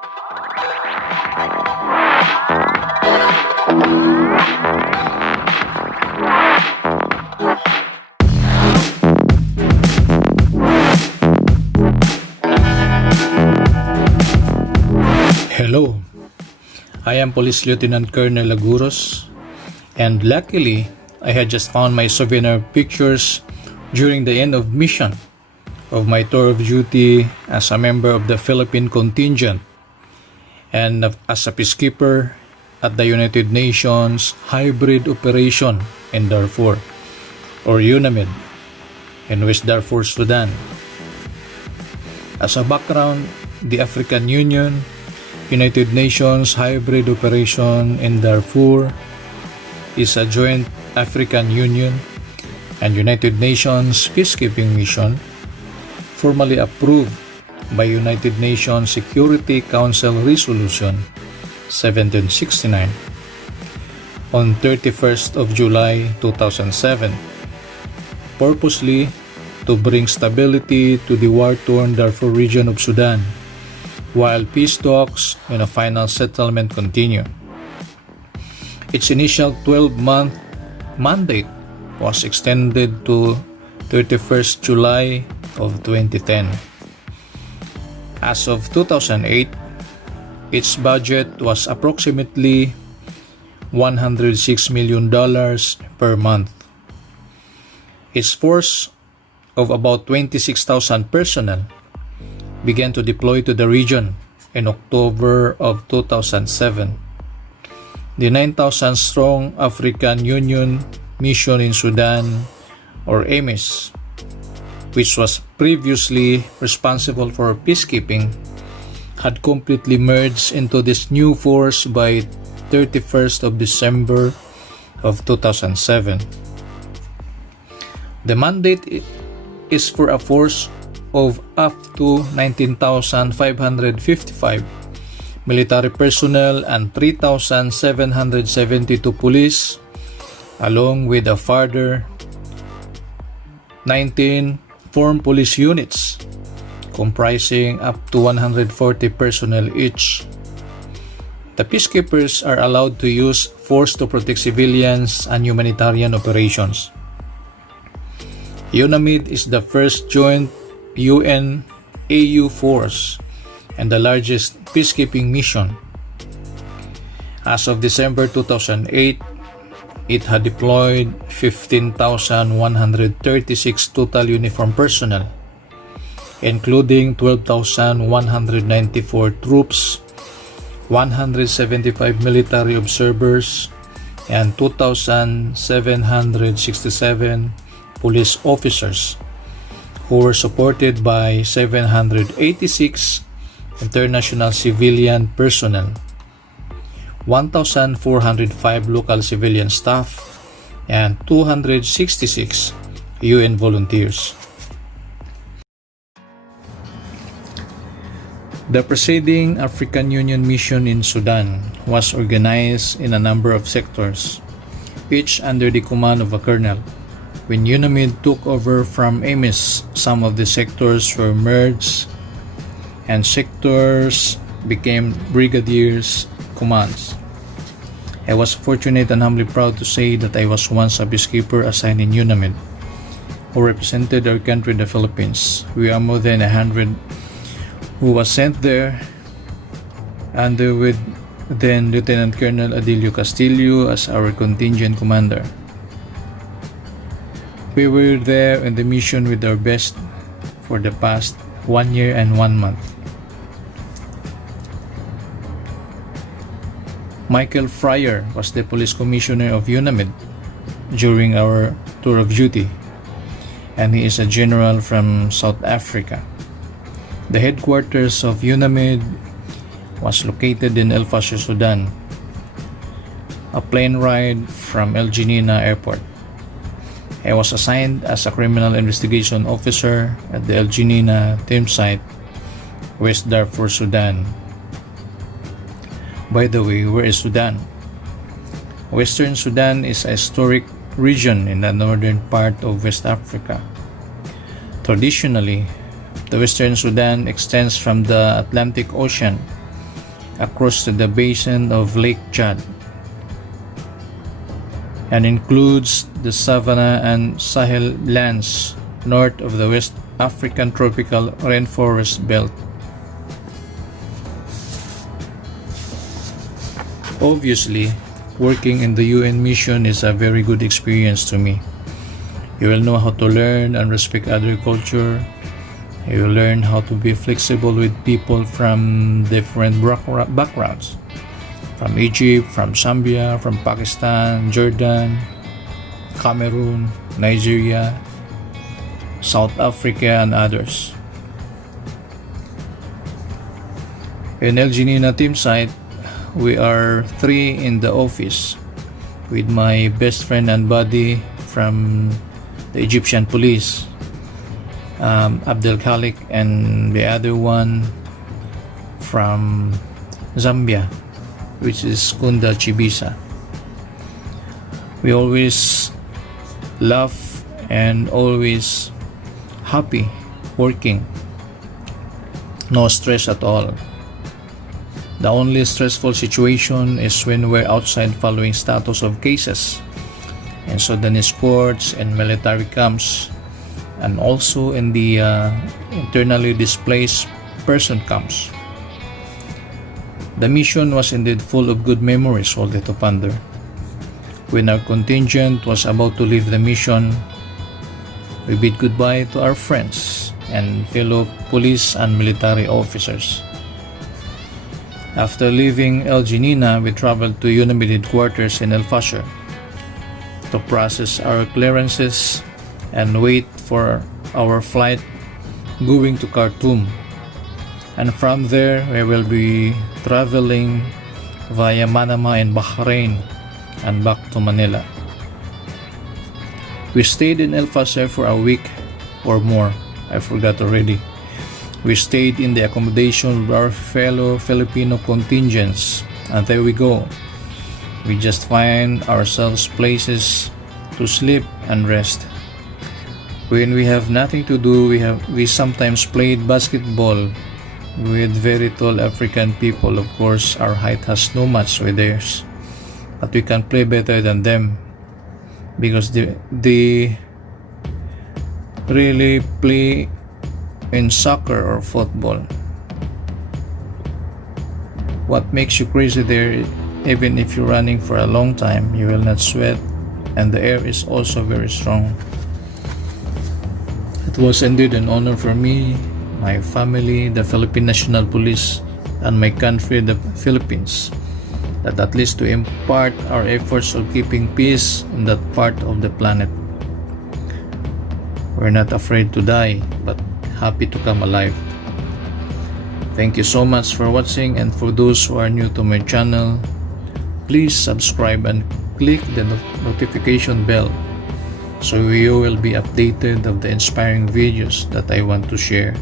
Hello, I am Police Lieutenant Colonel Aguros, and luckily I had just found my souvenir pictures during the end of mission of my tour of duty as a member of the Philippine contingent and as a peacekeeper at the United Nations Hybrid Operation in Darfur, or UNAMID, in West Darfur, Sudan. As a background, the African Union United Nations Hybrid Operation in Darfur is a joint African Union and United Nations peacekeeping mission formally approved by United Nations Security Council Resolution 1769 on 31st of July 2007, purposely to bring stability to the war-torn Darfur region of Sudan, while peace talks and a final settlement continue. Its initial 12-month mandate was extended to 31st July of 2010. As of 2008, its budget was approximately $106 million per month. Its force of about 26,000 personnel began to deploy to the region in October of 2007. The 9,000-strong African Union Mission in Sudan, or AMIS, which was previously responsible for peacekeeping, had completely merged into this new force by 31st of December of 2007. The mandate is for a force of up to 19,555 military personnel and 3,772 police, along with a further 19 formed police units comprising up to 140 personnel each. The peacekeepers are allowed to use force to protect civilians and humanitarian operations. UNAMID is the first joint UN-AU force and the largest peacekeeping mission. As of December 2008, it had deployed 15,136 total uniformed personnel, including 12,194 troops, 175 military observers, and 2,767 police officers, who were supported by 786 international civilian personnel, 1,405 local civilian staff, and 266 UN volunteers. The preceding African Union mission in Sudan was organized in a number of sectors, each under the command of a colonel. When UNAMID took over from AMIS, some of the sectors were merged and sectors became brigadiers' commands. I was fortunate and humbly proud to say that I was once a peacekeeper assigned in UNAMID, who represented our country, the Philippines. We are more than 100 who was sent there, under with then Lieutenant Colonel Adilio Castillo as our contingent commander. We were there in the mission with our best for the past 1 year and 1 month. Michael Fryer was the police commissioner of UNAMID during our tour of duty, and he is a general from South Africa. The headquarters of UNAMID was located in El Fasher, Sudan, a plane ride from El Geneina Airport. I was assigned as a criminal investigation officer at the El Geneina team site, West Darfur, Sudan. By the way, where is Sudan? Western Sudan is a historic region in the northern part of West Africa. Traditionally, the Western Sudan extends from the Atlantic Ocean across to the basin of Lake Chad and includes the savanna and Sahel lands north of the West African tropical rainforest belt. Obviously, working in the UN mission is a very good experience to me. You will know how to learn and respect other culture. You will learn how to be flexible with people from different backgrounds. From Egypt, from Zambia, from Pakistan, Jordan, Cameroon, Nigeria, South Africa, and others. In El Janina team site, we are 3 in the office with my best friend and buddy from the Egyptian police, Abdel Khalik, and the other one from Zambia, which is Kunda Chibisa. We always laugh and always happy working. No stress at all. The only stressful situation is when we're outside following status of cases in Sudanese courts and military camps, and also in the internally displaced person camps. The mission was indeed full of good memories, Walde to ponder. When our contingent was about to leave the mission, we bid goodbye to our friends and fellow police and military officers. After leaving El Janina, we traveled to UNAMID headquarters in El Fasher to process our clearances and wait for our flight going to Khartoum. And from there, we will be traveling via Manama in Bahrain and back to Manila. We stayed in El Fasher for a week or more. I forgot already. We stayed in the accommodation with our fellow Filipino contingents, and there we go. We just find ourselves places to sleep and rest. When we have nothing to do, we sometimes played basketball with very tall African people. Of course, our height has no match with theirs, but we can play better than them because they really play in soccer or football. What makes you crazy there, even if you're running for a long time, you will not sweat, and the air is also very strong. It was indeed an honor for me, my family, the Philippine National Police, and my country, the Philippines, that at least to impart our efforts of keeping peace in that part of the planet. We're not afraid to die, but happy to come alive. Thank you so much for watching, and for those who are new to my channel, please subscribe and click the notification bell so you will be updated of the inspiring videos that I want to share.